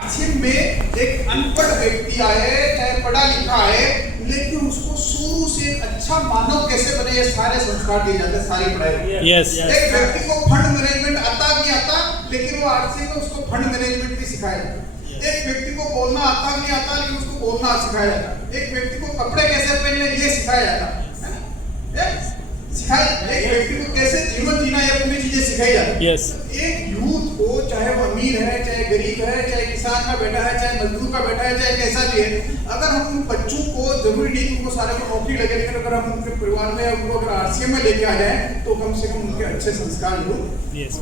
आसिम में एक अनपढ़ व्यक्ति आए चाहे पढ़ा लिखा है, लेकिन उसको शुरू से अच्छा मानव कैसे बने ये सारे संस्कार दिए जाते हैं, सारी पढ़ाई। Yes. एक व्यक्ति को फंड मैनेजमेंट आता नहीं आता, लेकिन वो आरसी में उसको फंड मैनेजमेंट भी सिखाया जाता है। एक व्यक्ति को बोलना आता नहीं आता, लेकिन उसको बोलना सिखाया जाता है। एक व्यक्ति को कपड़े कैसे पहनने ये सिखाया जाता है। एक व्यक्ति को कैसे जीवन जीना ये पूरी चीजें सिखाई जाती है। Yes. एक यूथ को, चाहे वो अमीर है, चाहे गरीब है, चाहे किसान का बेटा है, चाहे मजदूर का बेटा है, चाहे कैसा भी है, अगर हम उन बच्चों को, जरूरी नहीं उनको सारे को नौकरी लगे, लेकिन अगर हम उनके परिवार में उनको अगर आरसीएम में लेके आ जाए तो कम से कम उनके अच्छे संस्कार जरूर। Yes.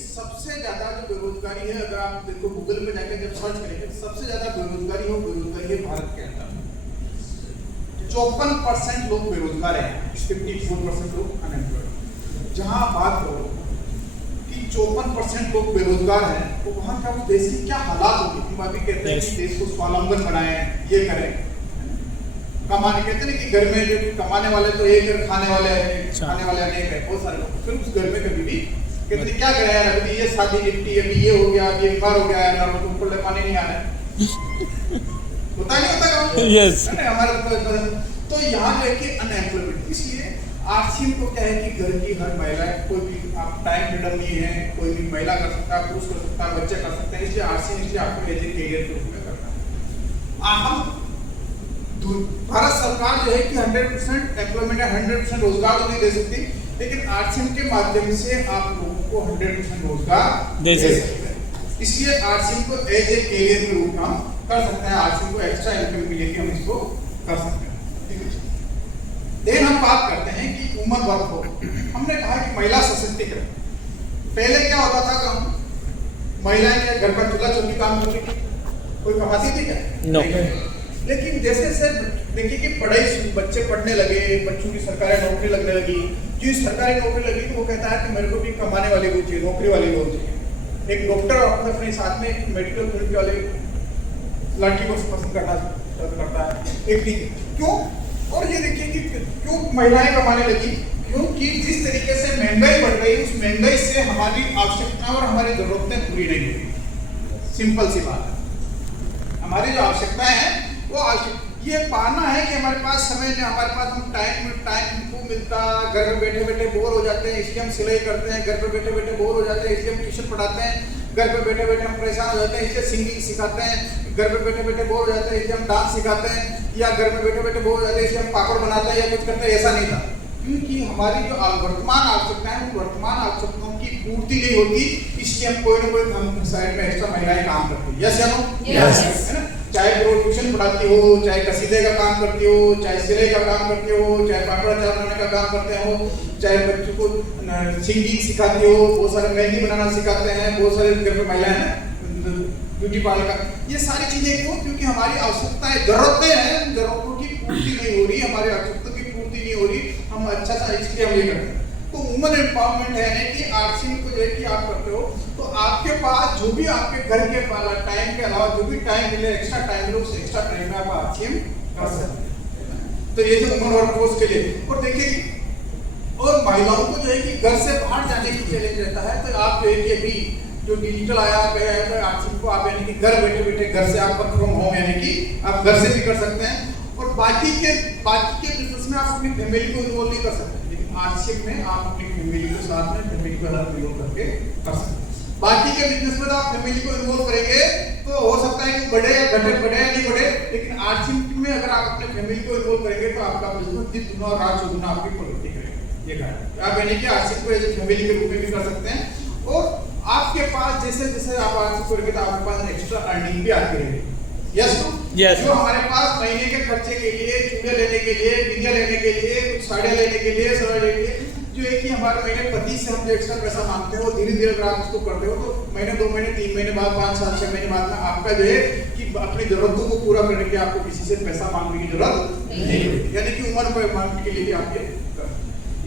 सबसे ज्यादा जो बेरोजगारी है, अगर आप देखो गूगल पे जाके जब सर्च करेंगे, सबसे ज्यादा बेरोजगारी है भारत के अंदर। 54% लोग बेरोजगार हैं, 54% लोग अनएम्प्लॉयड। जहां बात करो कि 54% लोग बेरोजगार हैं, तो वहां का उस देश की क्या हालात होगी। हम अभी कहते हैं कि देश को स्वावलंबन बनाएं, ये करें, कमाने, कहते हैं कि घर में जो कमाने वाले तो एक है, खाने वाले अनेक है, बहुत सारे लोग। फिर उस घर में कभी भी कहते क्या करें यार, अभी ये शादी निपटी, अभी ये हो गया, अभी बीमार हो गया यार, तुमको पानी नहीं आ रहा है। होता नहीं होता Yes. हमारे तो यहाँ जो है कि अनएम्प्लॉयमेंट। इसलिए आरसीएम को क्या है कि घर की हर महिला, कोई भी आप टाइम फ्रीडम नहीं है, कोई भी महिला कर सकता है, पुरुष कर सकता है, बच्चे कर सकते हैं। इसलिए आरसीएम इसलिए आपको एज ए कैरियर के रूप में करना है। हम भारत सरकार जो है कि 100% एम्प्लॉयमेंट है, 100% रोजगार तो नहीं दे सकती, लेकिन आरसीएम के माध्यम से आप लोगों को 100% रोजगार दे सकते हैं। इसलिए आरसीएम को एज ए कैरियर के रूप में हम कर सकते हैं। आरसीएम को एक्स्ट्रा इनकम के लिए हम इसको कर सकते हैं। देन हम बात करते हैं कि उम्र वर्ग को, हमने कहा कि महिला सशक्तिकरण। पहले क्या होता था कि हम महिलाएं क्या घर पर चूल्हा चौकी काम करती थी, कोई कमाती थी क्या? No. लेकिन जैसे से देखिए कि पढ़ाई, बच्चे पढ़ने लगे, बच्चों की सरकारी नौकरी लगने लगी, जो सरकारी नौकरी लगी तो वो कहता है कि मेरे को भी कमाने वाले को चाहिए, नौकरी वाले लोग चाहिए। एक डॉक्टर अपने साथ में मेडिकल फील्ड वाले लड़की को पसंद करता है, एक ठीक क्यों? और ये देखिए कि क्यों महिलाएं कमाने लगी, क्योंकि जिस तरीके से महंगाई बढ़ रही है, उस महंगाई से हमारी आवश्यकता और हमारी जरूरतें पूरी नहीं हो रही। सिंपल सी बात है, हमारी जो आवश्यकताएं हैं वो ये पाना है कि हमारे पास समय नहीं, हमारे पास हम टाइम को मिलता, घर में बैठे बैठे बोर हो जाते हैं, इसलिए हम सिलाई करते हैं, घर पे बैठे बैठे बोर हो जाते हैं, इसलिए हम ट्यूशन पढ़ाते हैं, घर पे बैठे बैठे हम परेशान हो जाते हैं, इसलिए सिंगिंग सिखाते हैं, घर पे बैठे बैठे बोर हो जाते हैं, इसलिए हम डांस सिखाते हैं, या घर में बैठे बैठे बोर हो जाते हैं इसलिए हम पापड़ बनाते हैं या कुछ करते हैं। ऐसा नहीं था, क्योंकि हमारी जो वर्तमान आवश्यकताएं, उन वर्तमान आवश्यकताओं की पूर्ति नहीं होती, इसलिए हम कोई ना कोई हम साइड में एक्स्ट्रा महिलाएं काम करती है। यस या नो? है ना? चाहे ट्यूशन पढ़ाती हो, चाहे कसीदे का काम करती हो, चाहे सिलाई का काम करती हो, चाहे पापड़ अचार बनाने का काम करते हो, चाहे बच्चों को सिंगिंग सिखाती हो, बहुत सारे मेहंदी बनाना सिखाते हैं, बहुत सारे घर पे महिलाएं हैं ब्यूटी पार्लर का। ये सारी चीजें क्यों? क्योंकि हमारी आवश्यकताएं, जरूरतें हैं, जरूरतों की पूर्ति नहीं हो रही, हमारी आवश्यकता की पूर्ति नहीं हो रही, हम अच्छा सा इसलिए हम ये करते हैं। तो वुमन एम्पावरमेंट है कि आरसीएम को जो है कि आप करते हो, तो आपके पास जो भी आपके घर के टाइम के अलावा जो भी टाइम मिले, एक्स्ट्रा टाइम मिले, उस एक्स्ट्रा टाइम में आप आरसीएम कर सकते हैं। तो ये जो वुमन वर्क फोर्स के लिए, और देखिए और महिलाओं को जो है कि घर से बाहर जाने की चैलेंज रहता है, तो आप जो है कि अभी जो डिजिटल आया गया है, तो आरसीएम को आप यानी कि घर बैठे बैठे घर से आप वर्क फ्रॉम होम यानी कि आप घर से भी कर सकते हैं, और बाकी के बिजनेस में आप अपनी फैमिली को इन्वॉल्व नहीं कर सकते, लेकिन आरसीएम में आप अपनी फैमिली के साथ में फैमिली को अलग इन्वॉल्व करके कर सकते हैं। बाकी के बिजनेस में तो आप फैमिली को इन्वॉल्व करेंगे तो हो सकता है कि बढ़े या घटे, बढ़े या नहीं बढ़े, लेकिन आरसीएम में अगर आप अपने फैमिली को इन्वॉल्व करेंगे तो आपका बिजनेस दिन दुना और रात चौगुना आपकी प्रगति करेगा। ये कहा आप यानी कि आरसीएम को एज ए फैमिली के रूप में भी कर सकते हैं, और आपके पास जैसे जैसे आप आरसीएम करेंगे तो आपके पास एक्स्ट्रा अर्निंग भी आती रहेगी। Yes no? जो हमारे पास महीने के खर्चे के लिए, चूड़े लेने के लिए, बिंदिया लेने के लिए, कुछ साड़ियाँ लेने के लिए, सड़ा लेने के लिए, जो है कि हमारे महीने पति से हम जो एक्स्ट्रा पैसा मांगते हैं, वो धीरे धीरे अगर आप उसको करते हो तो महीने, 2 महीने, 3 महीने बाद, 5 साल, 6 महीने बाद में आपका जो है कि अपनी जरूरतों को पूरा करने के आपको किसी से पैसा मांगने की जरूरत नहीं होती, यानी कि उम्र पर मांगने के लिए भी आप ये कर।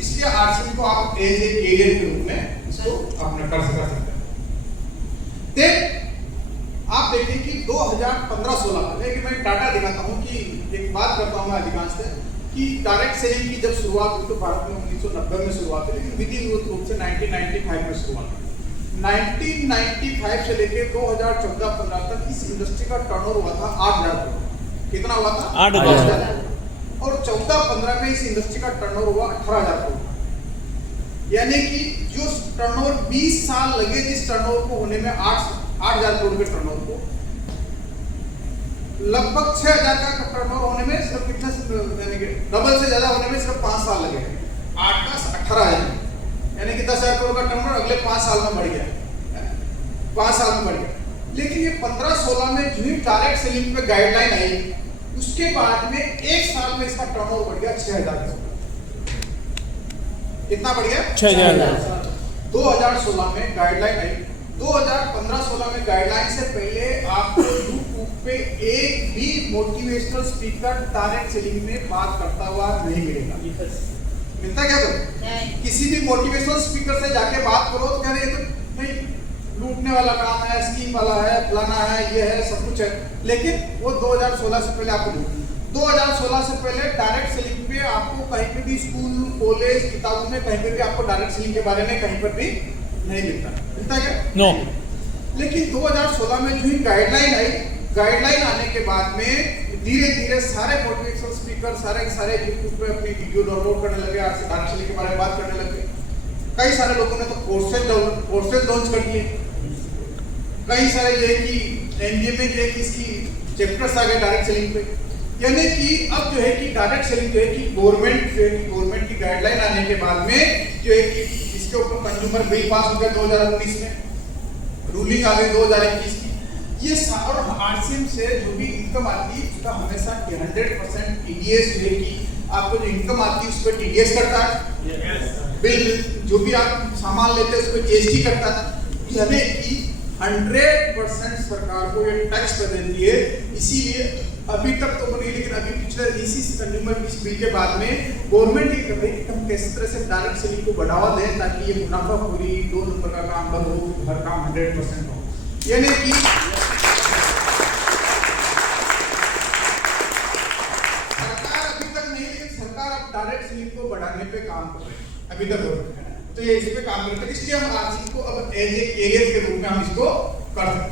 इसलिए आरसीएम को आप एज ए कैरियर के रूप में इसको अपने कर सकते हैं। आप देखिए कि 2015-16 लेकिन मैं डाटा दिखाता हूँ कि एक बात करता हूँ मैं अधिकांश से कि डायरेक्ट सेलिंग की जब शुरुआत हुई तो भारत में 1990 में शुरुआत हुई, लेकिन विधिवत रूप से 1995 में शुरुआत हुई। 1995 से लेकर 2014-15 तक इस इंडस्ट्री का टर्नओवर हुआ था 8,000 करोड़। कितना हुआ था? 8,000। और 14-15 में इस इंडस्ट्री का टर्नओवर हुआ 18,000 करोड़। यानी कि जो टर्नओवर 20 साल लगे जिस टर्नओवर को होने में 8,000 करोड़ के टर्नओवर को लगभग 6,000 का टर्नओवर होने में सिर्फ कितना, यानी कि डबल से ज्यादा होने में सिर्फ 5 साल लगे। 8 का 18,000, यानी कि 10,000 करोड़ का टर्नओवर अगले 5 साल में बढ़ गया, 5 साल में बढ़ गया। लेकिन ये 15-16 में जो ही डायरेक्ट सेलिंग पे गाइडलाइन आई, उसके बाद में 1 साल में इसका टर्नओवर बढ़ गया 6,000 करोड़। कितना बढ़ गया? 6,000। 2016 में गाइडलाइन आई। 2015-16 में गाइडलाइन से पहले आपको यूट्यूब पे एक भी मोटिवेशनल स्पीकर डायरेक्ट सेलिंग में बात करता हुआ नहीं मिलेगा। मिलता क्या करो? किसी भी मोटिवेशनल स्पीकर से जाके बात करो तो कह रहे तो नहीं, लूटने वाला काम है, स्कीम वाला है, फलाना है, ये है, सब कुछ है। लेकिन वो 2016 से पहले आपको 2016 से पहले डायरेक्ट सेलिंग पे आपको कहीं पे भी स्कूल, कॉलेज, किताबों में कहीं पे भी आपको डायरेक्ट सेलिंग के बारे में कहीं पर भी नहीं मिलता। मिलता क्या? नो। लेकिन 2016 में जो ही गाइडलाइन आई, गाइडलाइन आने के बाद में धीरे धीरे सारे मोटिवेशनल स्पीकर सारे यूट्यूब पे अपनी वीडियो डाउनलोड करने लगे, डायरेक्ट सेलिंग के बारे में बात करने लगे। कई सारे लोगों ने तो कोर्सेज लॉन्च कर दिए। कई सारे जो है कि एनडीए में जो है कि इसकी चैप्टर्स आ गए डायरेक्ट सेलिंग पे। यानी कि अब जो है कि डायरेक्ट सेलिंग जो है कि गवर्नमेंट की गाइडलाइन आने के बाद में जो है कि इसके ऊपर कंज्यूमर बिल पास हो गया 2019 में, रूलिंग आ गई 2021 की। ये और आरसीएम से जो भी इनकम आती है उसका हमेशा 100% टीडीएस जो है कि आपको जो इनकम आती है उस पर टीडीएस करता है। बिल जो भी आप सामान लेते हैं उस पर जीएसटी करता है। यानी कि 100% सरकार को ये टैक्स कर देती है। इसीलिए अभी तक तो नहीं, लेकिन अभी पिछले इसी कंज्यूमर बिल के बाद में गवर्नमेंट ये कर रही है कि हम किस तरह से डायरेक्ट सेलिंग को बढ़ावा दें ताकि ये मुनाफाखोरी 2 नंबर का काम बंद हो, हर काम 100% हो। यानी कि सरकार अभी तक नहीं, लेकिन सरकार अब डायरेक्ट सेलिंग को बढ़ाने पे काम कर रही है। अभी तक हो तो ये इस पे काम करते हैं, इसलिए हम आरसी को अब एज ए कैरियर के रूप में हम इसको कर सकते हैं।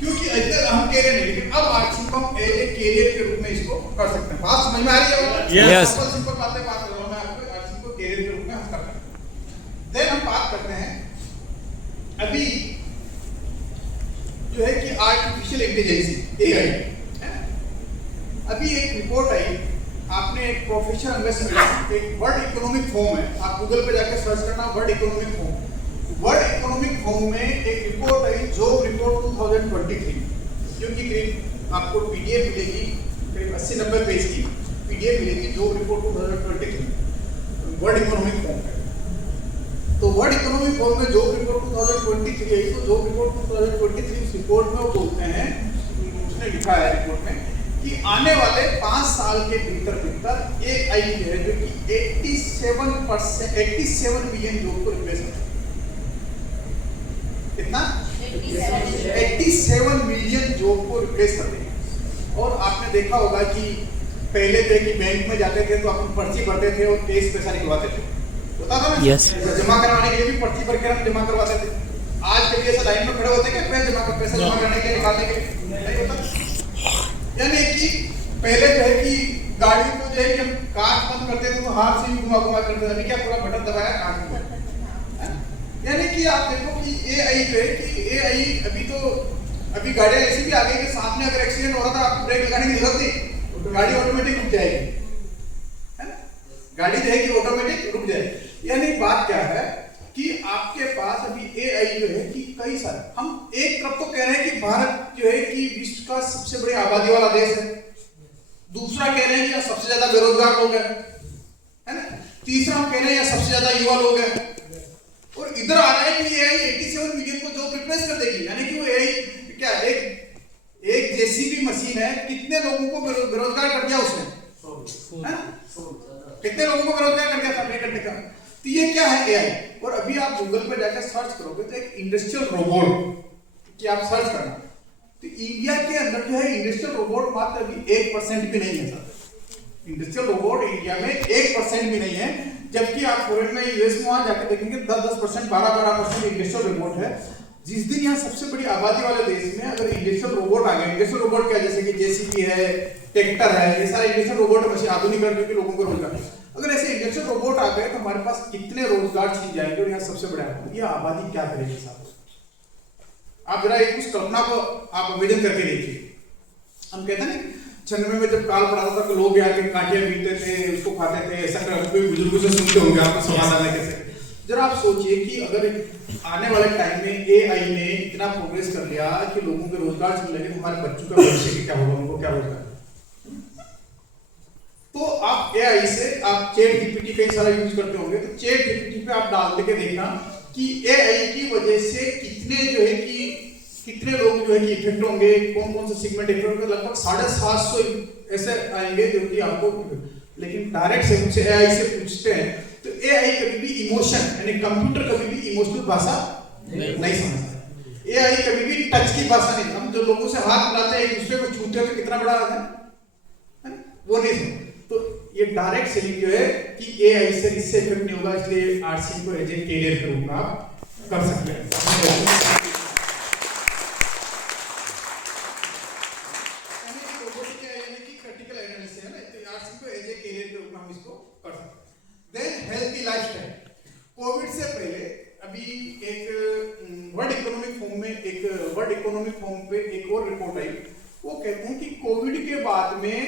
क्योंकि इधर हम कैरियर नहीं, लेकिन अब आरसी को हम एज ए कैरियर के रूप में इसको कर सकते हैं। बात समझ में आ रही है? यस। सिंपल बातें बात कर रहा हूं मैं आपको, आरसी को कैरियर के रूप में हम कर सकते हैं। देन हम बात करते हैं अभी जो है कि आर्टिफिशियल इंटेलिजेंस, एआई। अभी एक रिपोर्ट आई, आपने एक प्रोफेशनल इन्वेस्टमेंट, एक वर्ल्ड इकोनॉमिक फोरम है, आप गूगल पे जाकर सर्च करना world economic forum. World economic forum में एक रिपोर्ट आई, जो रिपोर्ट 2023, क्योंकि करीब आपको पीडीएफ मिलेगी, करीब 80-90 पेज की पीडीएफ मिलेगी, जो रिपोर्ट 2023 वर्ल्ड इकोनॉमिक फोरम है। तो वर्ल्ड इकोनॉमिक फोरम में जो रिपोर्ट 2023 आई, तो जो रिपोर्ट 2023 उस रिपोर्ट में वो बोलते हैं, उसने लिखा है रिपोर्ट में कि आने वाले 5 साल के भीतर एआई जो है जो कि 87 मिलियन जॉब को रिप्लेस कर सकता है। कितना? 87 मिलियन जॉब को रिप्लेस कर देगा। और आपने देखा होगा कि पहले थे कि बैंक में जाते थे तो अपन पर्ची भरते थे और केस पैसा निकलवाते थे, होता था ना? yes. जमा करवाने के लिए भी पर्ची भर के हम जमा करवाते थे। आज के लिए ऐसा लाइन में खड़े होते हैं क्या पैसा जमा करने के लिए, निकालने के लिए? नहीं होता। यानी कि पहले जो है कि गाड़ी को जो है कि हम कांच बंद करते थे तो हाथ से भी घुमा करते थे, अभी क्या पूरा बटन दबाया कांच में। यानी कि आप देखो कि एआई जो है कि एआई अभी गाड़ियां ऐसी भी आ गई कि सामने अगर एक्सीडेंट हो रहा था आपको ब्रेक लगाने की जरूरत नहीं, गाड़ी ऑटोमेटिक रुक जाएगी, है ना? गाड़ी जो है कि ऑटोमेटिक रुक जाएगी। यानी बात क्या है कि आपके पास अभी एआई जो है कि कई सारे, हम एक तरफ तो कह रहे हैं कि भारत जो है कि विश्व का सबसे बड़ी आबादी वाला देश है, दूसरा कह रहे हैं कि सबसे ज्यादा बेरोजगार लोग हैं, है ना? तीसरा हम कह रहे हैं या सबसे ज्यादा युवा लोग हैं, और इधर आ रहा है कि एआई 87 मिलियन को जॉब रिप्लेस कर देगी। यानी कि वो एआई क्या एक जेसीबी मशीन है, कितने लोगों को बेरोजगार कर दिया उसने, है ना? कितने लोगों को बेरोजगार कर दिया था करने का। तो ये क्या है एआई? और अभी आप गूगल पे जाकर सर्च करोगे तो एक इंडस्ट्रियल रोबोट कि आप सर्च करना, तो इंडिया के अंदर जो है इंडस्ट्रियल रोबोट मात्र अभी 1% भी नहीं है सर। इंडस्ट्रियल रोबोट इंडिया में 1% भी नहीं है, जबकि आप फॉरेन में यूएस में वहां जाके देखेंगे 10-10%, 12-12% इंडस्ट्रियल रोबोट है। जिस दिन यहाँ सबसे बड़ी आबादी वाले देश में अगर इंडस्ट्रियल रोबोट आ गए, इंडस्ट्रियल रोबोट क्या, जैसे कि जेसीबी है, ट्रैक्टर है, ये सारे इंडस्ट्रियल रोबोट मशीन आधुनिकरण के लोगों को रोजगार, अगर ऐसे इंडस्ट्रियल रोबोट आ गए तो हमारे पास कितने रोजगार छीन जाएंगे। और यहाँ सबसे बड़ा ये आबादी क्या करेगी साहब, आप जरा एक उस कल्पना को आप आवेदन करके देखिए। हम कहते हैं 96 में जब काल पड़ा था तो लोग आके काटियां बीनते थे, उसको खाते थे, ऐसा कोई बुजुर्गों से सुनते होंगे आपको समाधान है कैसे। जरा आप सोचिए कि अगर आने वाले टाइम में एआई ने इतना प्रोग्रेस कर लिया कि लोगों के रोजगार छीन लेंगे, हमारे बच्चों का भविष्य क्या होगा, उनको क्या रोजगार। तो आप एआई से आप चैट जीपीटी कई सारा यूज करते होंगे, तो चैट जीपीटी पे आप डाल देके देखना कि एआई की वजह से कितने जो है कि कितने लोग जो है कि इफेक्ट होंगे, कौन कौन से सेगमेंट इफेक्ट होंगे। लगभग 750 ऐसे आएंगे जो कि आपको, लेकिन डायरेक्ट से उनसे एआई से पूछते हैं तो एआई कभी भी इमोशन, यानी कंप्यूटर कभी भी इमोशनल भाषा नहीं समझता। एआई कभी भी टच की भाषा नहीं, हम जो लोगों से हाथ मिलाते हैं, एक दूसरे को छूते हैं तो कितना बड़ा आता है वो नहीं समझ। तो ये डायरेक्ट सेलिंग जो है कि एआई से इससे इफेक्ट नहीं होगा, इसलिए आरसीएम को एज ए कैरियर के रूप में आप कर सकते हैं। कोविड से पहले अभी एक वर्ल्ड इकोनॉमिक फोरम में एक और रिपोर्ट आई, वो कहते हैं कि कोविड के बाद में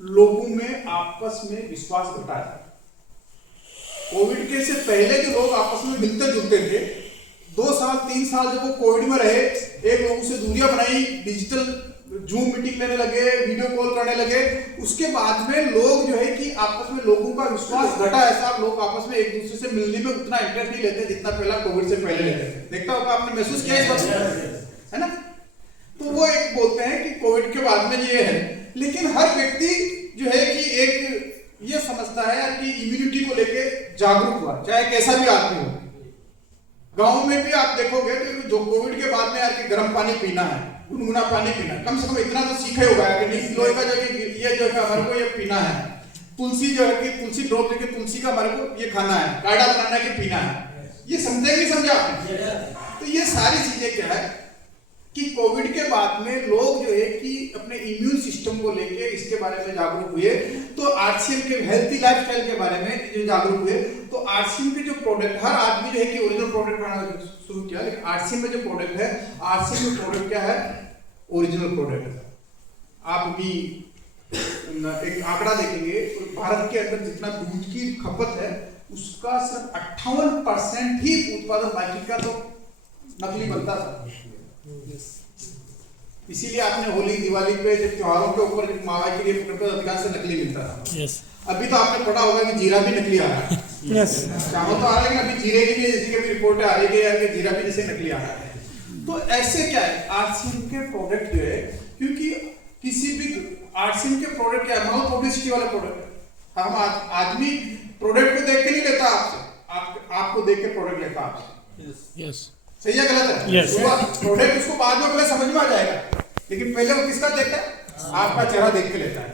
लोगों में आपस में विश्वास घटा है। कोविड के से पहले जो लोग आपस में मिलते जुलते थे, 2 साल 3 साल जब वो कोविड में रहे, एक लोगों से दूरियां बनाई, डिजिटल जूम मीटिंग लेने लगे, वीडियो कॉल करने लगे, उसके बाद में लोग जो है कि आपस में लोगों का विश्वास घटा है साहब। लोग आपस में एक दूसरे से मिलने में उतना इंटरेस्ट नहीं लेते जितना पहला कोविड से पहले लेते थे। देखता होगा आपने, महसूस किया इस बात है ना। तो वो एक बोलते हैं कि कोविड के बाद में ये है, लेकिन हर व्यक्ति जो है कि एक ये समझता है कि इम्यूनिटी को लेके जागरूक हुआ, चाहे कैसा भी आदमी हो। गाँव में भी आप देखोगे तो जो कोविड के बाद में यार कि गर्म पानी पीना है, गुनगुना पानी पीना, कम से कम इतना तो सीखे होगा कि नहीं लोहे का जो ये जो है हमारे को ये पीना है, तुलसी जो है कि तुलसी ड्रॉप लेके तुलसी का हमारे को ये खाना है, काढ़ा बनाना के पीना है, ये समझे नहीं समझा आपने। तो ये सारी चीजें क्या है कि कोविड के बाद में लोग जो है कि अपने इम्यून सिस्टम को लेके इसके बारे में जागरूक हुए। तो आरसीएम के हेल्थी लाइफस्टाइल के बारे में जो जागरूक हुए, तो आरसीएम के जो प्रोडक्ट, हर आदमी जो है कि ओरिजिनल प्रोडक्ट बनाना शुरू किया, लेकिन आरसीएम में जो प्रोडक्ट है, आरसीएम में प्रोडक्ट क्या है, ओरिजिनल प्रोडक्ट है। आप भी एक आंकड़ा देखेंगे, भारत के अंदर जितना दूध की खपत है उसका सिर्फ 58% ही उत्पादन बाकी का तो नकली बनता था। इसीलिए आपने होली दिवाली पे जब त्योहारों के ऊपर मावा के लिए अधिकांश नकली मिलता था। अभी तो आपने पढ़ा होगा कि जीरा भी नकली आ रहा है। चाहो तो आ रहा है, लेकिन अभी जीरे की भी जैसे कि रिपोर्ट आ रही है कि जीरा भी जैसे नकली आ रहा है। तो ऐसे क्या है, आरसीएम के प्रोडक्ट जो है, क्योंकि किसी भी आरसीएम के प्रोडक्ट क्या है, माउथ पब्लिसिटी वाला प्रोडक्ट है। हम आदमी प्रोडक्ट को देख के नहीं लेता आपसे, आपको देख के प्रोडक्ट लेता आपसे। सही है गलत है? प्रोडक्ट उसको बाद में पहले समझ में आ जाएगा, लेकिन पहले वो किसका देखता है, आपका चेहरा देख के लेता है।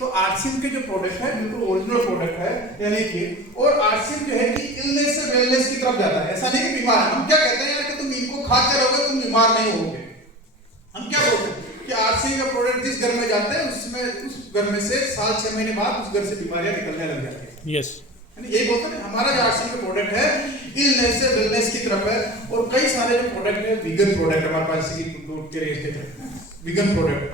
तो आरसीएम के जो प्रोडक्ट है बिल्कुल ओरिजिनल प्रोडक्ट है, यानी कि और आरसीएम जो है कि इलनेस से वेलनेस की तरफ जाता है। ऐसा नहीं कि बीमार है। हम क्या कहते हैं यार कि तुम इनको खाते रहोगे तुम बीमार नहीं होगे। हम क्या बोलते हैं कि आरसीएम का प्रोडक्ट जिस घर में जाते हैं उसमें उस घर में से 7-6 महीने बाद उस घर से बीमारियां निकलने लग जाती है। यस, यही बोलते हैं। हमारा जो आरसीएम का प्रोडक्ट है इलनेस से वेलनेस की तरफ है। और कई सारे जो प्रोडक्ट है वीगन प्रोडक्ट हमारे पास, जैसे कि दूध के रेट के वीगन प्रोडक्ट